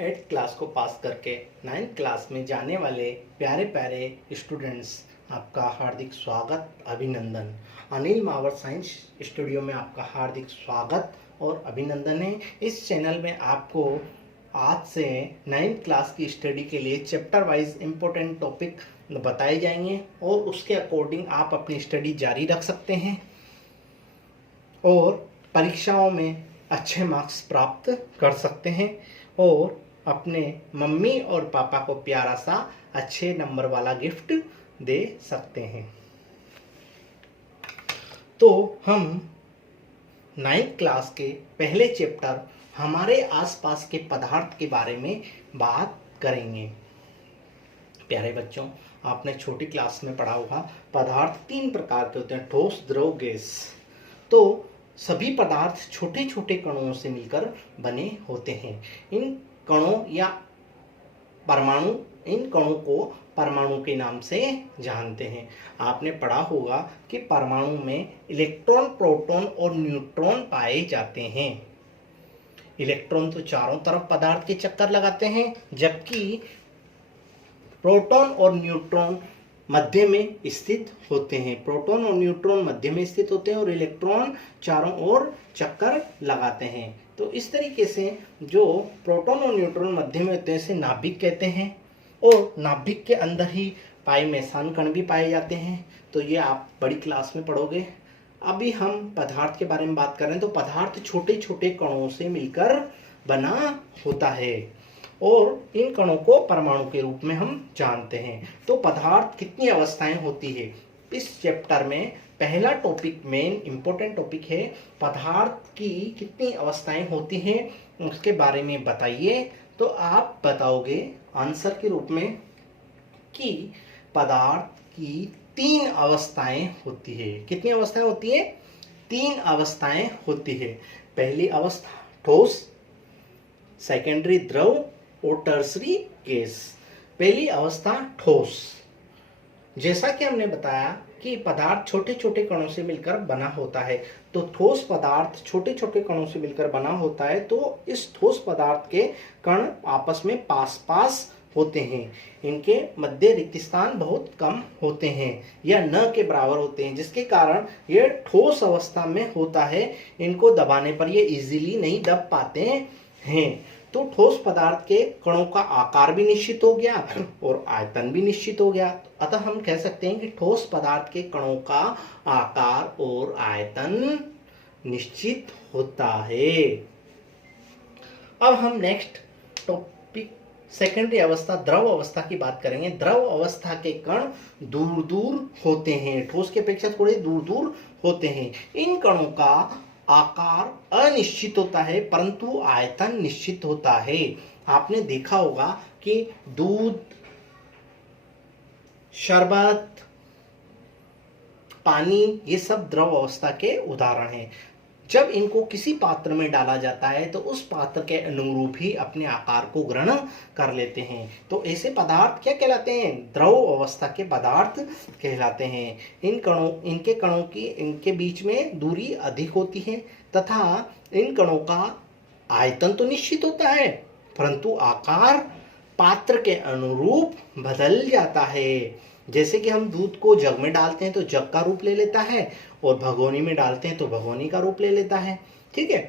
8th class को पास करके 9th class में जाने वाले प्यारे प्यारे स्टूडेंट्स, आपका हार्दिक स्वागत, अभिनंदन। अनिल मावर साइंस स्टूडियो में आपका हार्दिक स्वागत और अभिनंदन है। इस चैनल में आपको आज से 9th क्लास की स्टडी के लिए चैप्टर वाइज इम्पोर्टेंट टॉपिक बताए जाएंगे और उसके अकॉर्डिंग आप अपनी स्टडी जारी रख सकते हैं और परीक्षाओं में अच्छे मार्क्स प्राप्त कर सकते हैं और अपने मम्मी और पापा को प्यारा सा अच्छे नंबर वाला गिफ्ट दे सकते हैं। तो हम 9th क्लास के पहले चैप्टर हमारे आसपास के पदार्थ के बारे में बात करेंगे। प्यारे बच्चों, आपने छोटी क्लास में पढ़ा होगा पदार्थ 3 प्रकार के होते हैं, ठोस, द्रव, गैस। तो सभी पदार्थ छोटे छोटे कणों से मिलकर बने होते हैं। इन कणों या परमाणु, इन कणों को परमाणु के नाम से जानते हैं। आपने पढ़ा होगा कि परमाणु में इलेक्ट्रॉन, प्रोटॉन और न्यूट्रॉन पाए जाते हैं। इलेक्ट्रॉन तो चारों तरफ पदार्थ के चक्कर लगाते हैं, जबकि प्रोटॉन और न्यूट्रॉन मध्य में स्थित होते हैं। प्रोटॉन और न्यूट्रॉन मध्य में स्थित होते हैं और इलेक्ट्रॉन चारों ओर चक्कर लगाते हैं। तो इस तरीके से जो प्रोटॉन और न्यूट्रॉन मध्य में होते हैं इसे नाभिक कहते हैं और नाभिक के अंदर ही पाई मेसान कण भी पाए जाते हैं। तो ये आप बड़ी क्लास में पढ़ोगे। अभी हम पदार्थ के बारे में बात कर रहे हैं। तो पदार्थ छोटे छोटे कणों से मिलकर बना होता है और इन कणों को परमाणु के रूप में हम जानते हैं। तो पदार्थ कितनी अवस्थाएं होती है, इस चैप्टर में पहला टॉपिक, मेन इंपॉर्टेंट टॉपिक है पदार्थ की कितनी अवस्थाएं होती हैं, उसके बारे में बताइए। तो आप बताओगे आंसर के रूप में कि पदार्थ की 3 अवस्थाएं होती है। कितनी अवस्थाएं होती है? 3 अवस्थाएं होती है। पहली अवस्था ठोस, सेकेंडरी द्रव और टर्सरी गैस। पहली अवस्था ठोस। जैसा कि हमने बताया कि पदार्थ छोटे छोटे कणों से मिलकर बना होता है, तो ठोस पदार्थ छोटे छोटे कणों से मिलकर बना होता है। तो इस ठोस पदार्थ के कण आपस में पास पास होते हैं। इनके मध्य रिक्त स्थान बहुत कम होते हैं या न के बराबर होते हैं, जिसके कारण ये ठोस अवस्था में होता है। इनको दबाने पर ये इजीली नहीं दब पाते हैं। तो ठोस पदार्थ के कणों का आकार भी निश्चित हो गया और आयतन भी निश्चित हो गया। अतः हम कह सकते हैं कि ठोस पदार्थ के कणों का आकार और आयतन निश्चित होता है। अब हम नेक्स्ट टॉपिक सेकेंडरी अवस्था, द्रव अवस्था की बात करेंगे। द्रव अवस्था के कण दूर दूर होते हैं, ठोस के अपेक्षा थोड़े दूर दूर होते हैं। इन कणों का आकार अनिश्चित होता है परंतु आयतन निश्चित होता है। आपने देखा होगा कि दूध, शरबत, पानी, ये सब द्रव अवस्था के उदाहरण हैं। जब इनको किसी पात्र में डाला जाता है तो उस पात्र के अनुरूप ही अपने आकार को ग्रहण कर लेते हैं। तो ऐसे पदार्थ क्या कहलाते हैं? द्रव अवस्था के पदार्थ कहलाते हैं। इनके कणों की इनके बीच में दूरी अधिक होती है तथा इन कणों का आयतन तो निश्चित होता है परंतु आकार पात्र के अनुरूप बदल जाता है। जैसे कि हम दूध को जग में डालते हैं तो जग का रूप ले लेता है और भगोनी में डालते हैं तो भगोनी का रूप ले लेता है। ठीक है।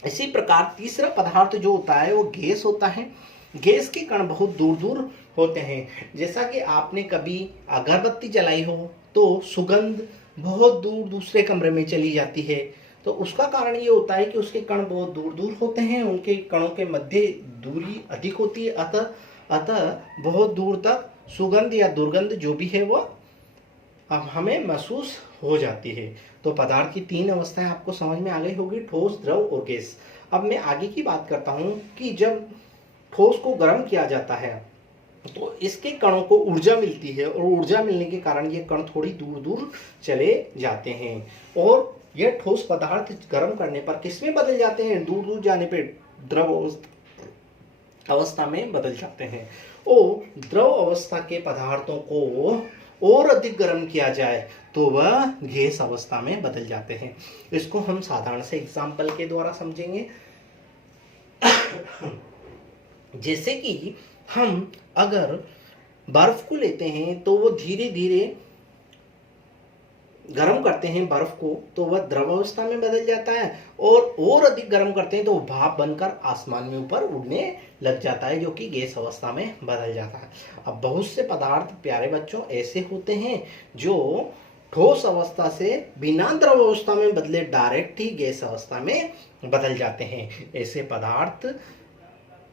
इसी प्रकार तीसरा पदार्थ जो होता है वो गैस होता है। गैस के कण बहुत दूर दूर होते हैं। जैसा कि आपने कभी अगरबत्ती जलाई हो तो सुगंध बहुत दूर दूसरे कमरे में चली जाती है। तो उसका कारण ये होता है कि उसके कण बहुत दूर दूर होते हैं, उनके कणों के मध्य दूरी अधिक होती है। अतः बहुत दूर तक सुगंध या दुर्गंध जो भी है वो अब हमें महसूस हो जाती है। तो पदार्थ की 3 अवस्थाएं आपको समझ में आ गई होगी, ठोस, द्रव और गैस। अब मैं आगे की बात करता हूं कि जब ठोस को गर्म किया जाता है तो इसके कणों को ऊर्जा मिलती है और ऊर्जा मिलने के कारण ये कण थोड़ी दूर दूर चले जाते हैं और यह ठोस पदार्थ गर्म करने पर किस में बदल जाते हैं? दूर दूर जाने पर द्रव अवस्था में बदल जाते हैं। और द्रव अवस्था के पदार्थों को और अधिक गर्म किया जाए तो वह गैस अवस्था में बदल जाते हैं। इसको हम साधारण से एग्जाम्पल के द्वारा समझेंगे। जैसे कि हम अगर बर्फ को लेते हैं तो वो धीरे धीरे गर्म करते हैं बर्फ को तो वह द्रवावस्था में बदल जाता है, और अधिक गर्म करते हैं तो वो भाप बनकर आसमान में ऊपर उड़ने लग जाता है, जो कि गैस अवस्था में बदल जाता है। अब बहुत से पदार्थ प्यारे बच्चों ऐसे होते हैं जो ठोस अवस्था से बिना द्रव अवस्था में बदले डायरेक्ट ही गैस अवस्था में बदल जाते हैं। ऐसे पदार्थ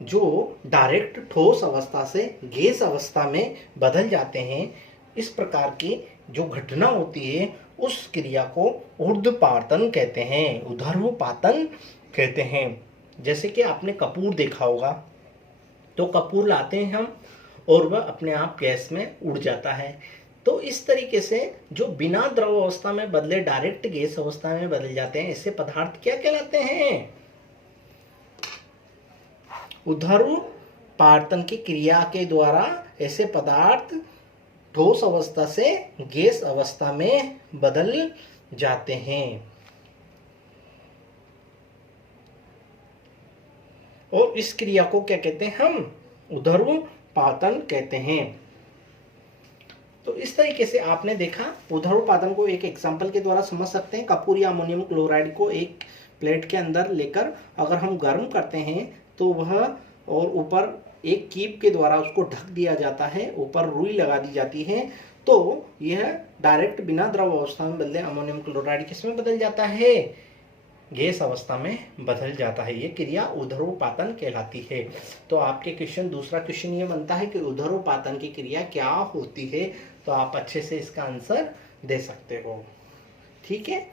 जो डायरेक्ट ठोस अवस्था से गैस अवस्था में बदल जाते हैं, इस प्रकार की जो घटना होती है उस क्रिया को ऊर्ध्वपातन कहते हैं, ऊर्ध्वपातन कहते हैं। जैसे कि आपने कपूर देखा होगा, तो कपूर लाते हैं हम और वह अपने आप गैस में उड़ जाता है। तो इस तरीके से जो बिना द्रव अवस्था में बदले डायरेक्ट गैस अवस्था में बदल जाते हैं, ऐसे पदार्थ क्या कहलाते हैं? ऊर्ध्वपातन की क्रिया के द्वारा ऐसे पदार्थ ठोस अवस्था से गैस अवस्था में बदल जाते हैं, और इस क्रिया को क्या कहते हैं? हम ऊर्ध्वपातन कहते हैं। तो इस तरीके से आपने देखा, ऊर्ध्वपातन को एक एग्जांपल के द्वारा समझ सकते हैं। कपूर या अमोनियम क्लोराइड को एक प्लेट के अंदर लेकर अगर हम गर्म करते हैं तो वह, और ऊपर एक कीप के द्वारा उसको ढक दिया जाता है, ऊपर रुई लगा दी जाती है, तो यह डायरेक्ट बिना द्रव अवस्था में बदले अमोनियम क्लोराइड किसमें बदल जाता है? गैस अवस्था में बदल जाता है। ये क्रिया ऊर्ध्वपातन कहलाती है। तो आपके दूसरा क्वेश्चन ये बनता है कि ऊर्ध्वपातन की क्रिया क्या होती है, तो आप अच्छे से इसका आंसर दे सकते हो। ठीक है।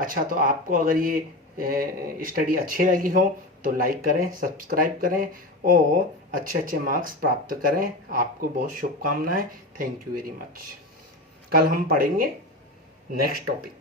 अच्छा, तो आपको अगर ये स्टडी अच्छी लगी हो तो लाइक करें, सब्सक्राइब करें और अच्छे मार्क्स प्राप्त करें। आपको बहुत शुभकामनाएं। Thank you very much. कल हम पढ़ेंगे नेक्स्ट टॉपिक।